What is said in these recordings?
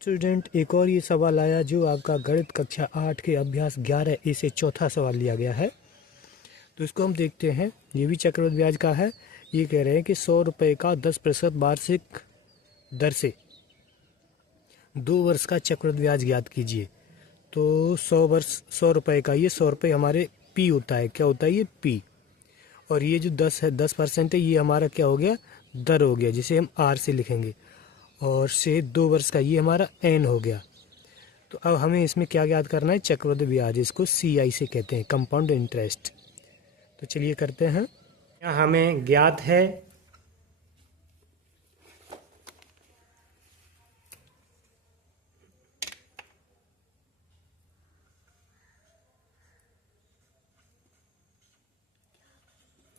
Student, एक और ये सवाल आया जो आपका गणित कक्षा 8 के अभ्यास 11A से चौथा सवाल लिया गया है। तो इसको हम देखते हैं। ये भी चक्रवृद्धि ब्याज का है। ये कह रहे हैं कि 100 रुपये का 10% वार्षिक दर से 2 वर्ष का चक्रवृद्धि ब्याज ज्ञात कीजिए। तो 100 रुपये का, ये 100 रुपये हमारे पी होता है। क्या होता है ये? पी। और ये जो 10% है, ये हमारा क्या हो गया? दर हो गया, जिसे हम आर से लिखेंगे। और से 2 वर्ष का, ये हमारा एन हो गया। तो अब हमें इसमें क्या ज्ञात करना है? चक्रवृद्धि ब्याज, इसको CI से कहते हैं, कंपाउंड इंटरेस्ट। तो चलिए करते हैं। क्या हमें ज्ञात है?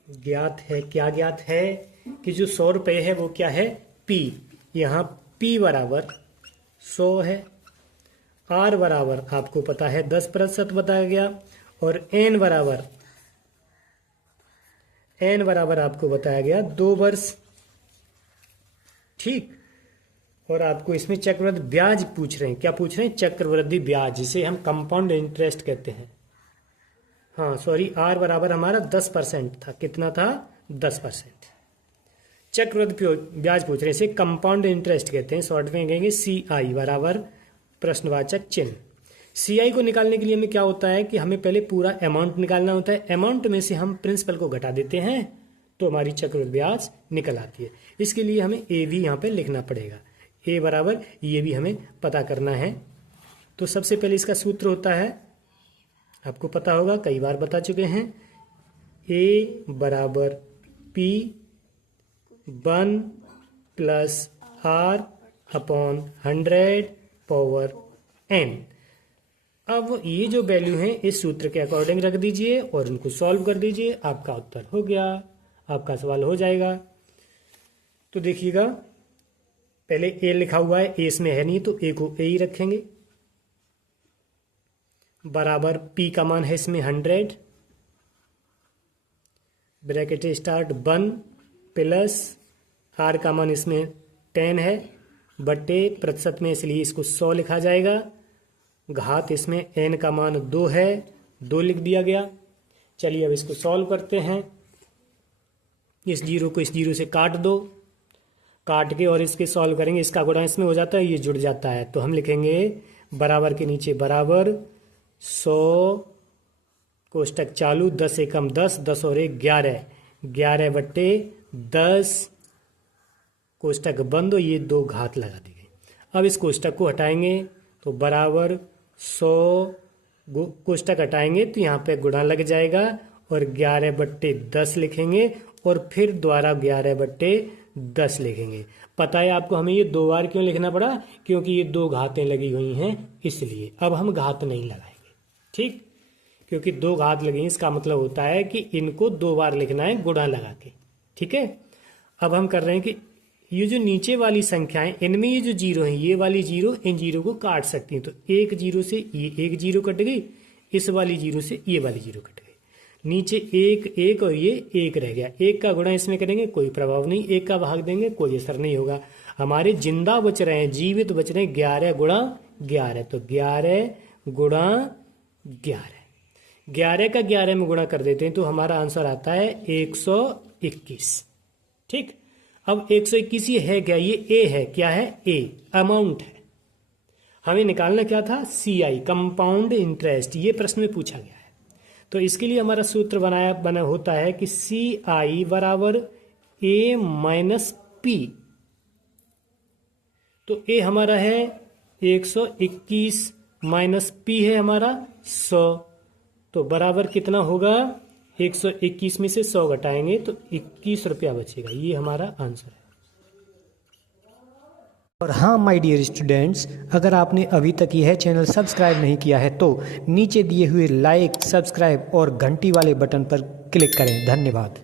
क्या ज्ञात है कि जो 100 रुपये है वो क्या है? P। यहाँ P बराबर 100 है। R बराबर आपको पता है 10% बताया गया। और N बराबर आपको बताया गया 2 वर्ष। ठीक। और आपको इसमें चक्रवृद्धि ब्याज पूछ रहे हैं। क्या पूछ रहे हैं? चक्रवृद्धि ब्याज, जिसे हम कंपाउंड इंटरेस्ट कहते हैं। हाँ सॉरी, R बराबर हमारा 10% था। कितना था? 10%। चक्रवृद्धि ब्याज पूछ रहे हैं, इसे कंपाउंड इंटरेस्ट कहते हैं। शॉर्ट में कहेंगे CI बराबर प्रश्नवाचक चिन्ह। CI को निकालने के लिए हमें क्या होता है कि हमें पहले पूरा अमाउंट निकालना होता है। अमाउंट में से हम प्रिंसिपल को घटा देते हैं तो हमारी चक्रवृद्धि ब्याज निकल आती है। इसके लिए हमें AV यहाँ पे लिखना पड़ेगा। A बराबर ये भी हमें पता करना है। तो सबसे पहले इसका सूत्र होता है, आपको पता होगा, कई बार बता चुके हैं। A बराबर P 1 plus R upon 100 power N। अब ये जो वैल्यू है इस सूत्र के अकॉर्डिंग रख दीजिए और इनको सॉल्व कर दीजिए। आपका उत्तर हो गया, आपका सवाल हो जाएगा। तो देखिएगा, पहले A लिखा हुआ है, A इसमें है नहीं तो A को A ही रखेंगे। बराबर P का मान है इसमें 100, ब्रैकेट स्टार्ट 1 प्लस R का मान इसमें 10 है, बटे प्रतिशत में, इसलिए इसको 100 लिखा जाएगा। घात इसमें N का मान 2 है, 2 लिख दिया गया। चलिए अब इसको सॉल्व करते हैं। इस जीरो को इस जीरो से काट दो, काट के और इसके सॉल्व करेंगे। इसका गुणा इसमें हो जाता है, ये जुड़ जाता है। तो हम लिखेंगे बराबर के नीचे बराबर 100 कोष्टक चालू, 10 एकम 10, 10 और 1 11, 11 बट्टे 10 कोष्टक बंद, ये 2 घात लगा दी गई। अब इस कोष्टक को हटाएंगे तो बराबर 100 कोष्टक हटाएंगे तो यहाँ पे गुणा लग जाएगा और 11 बट्टे 10 लिखेंगे और फिर दोबारा 11 बट्टे 10 लिखेंगे। पता है आपको हमें ये 2 बार क्यों लिखना पड़ा? क्योंकि ये 2 घातें लगी हुई हैं, इसलिए। अब हम घात नहीं लगाएंगे, ठीक? क्योंकि 2 घात लगी, इसका मतलब होता है कि इनको 2 बार लिखना है गुणा लगा के, ठीक है? अब हम कर रहे हैं कि ये जो नीचे वाली संख्याएं, इनमें ये जो जीरो है, ये वाली जीरो इन जीरो को काट सकती है। तो एक जीरो से ये एक जीरो कट गई, इस वाली जीरो से ये वाली जीरो कट गई। नीचे 1 1 और ये 1 रह गया। 1 का गुणा इसमें करेंगे, कोई प्रभाव नहीं। 1 का भाग देंगे, कोई असर नहीं होगा। हमारे जिंदा बच रहे हैं, जीवित बच रहे हैं 11 गुणा 11। तो 11 गुणा 11, 11 का 11 में गुणा कर देते हैं तो हमारा आंसर आता है 121। ठीक। अब 121 ये है क्या? ये A है। क्या है? A अमाउंट है। हमें निकालना क्या था? CI compound interest. ये प्रश्न में पूछा गया है। तो इसके लिए हमारा सूत्र बना होता है कि CI बराबर A माइनस P। तो A हमारा है 121 माइनस P है हमारा 100। तो बराबर कितना होगा? 121 में से 100 घटाएंगे तो 21 रुपया बचेगा। ये हमारा आंसर है। और हाँ माय डियर स्टूडेंट्स, अगर आपने अभी तक यह चैनल सब्सक्राइब नहीं किया है तो नीचे दिए हुए लाइक, सब्सक्राइब और घंटी वाले बटन पर क्लिक करें। धन्यवाद।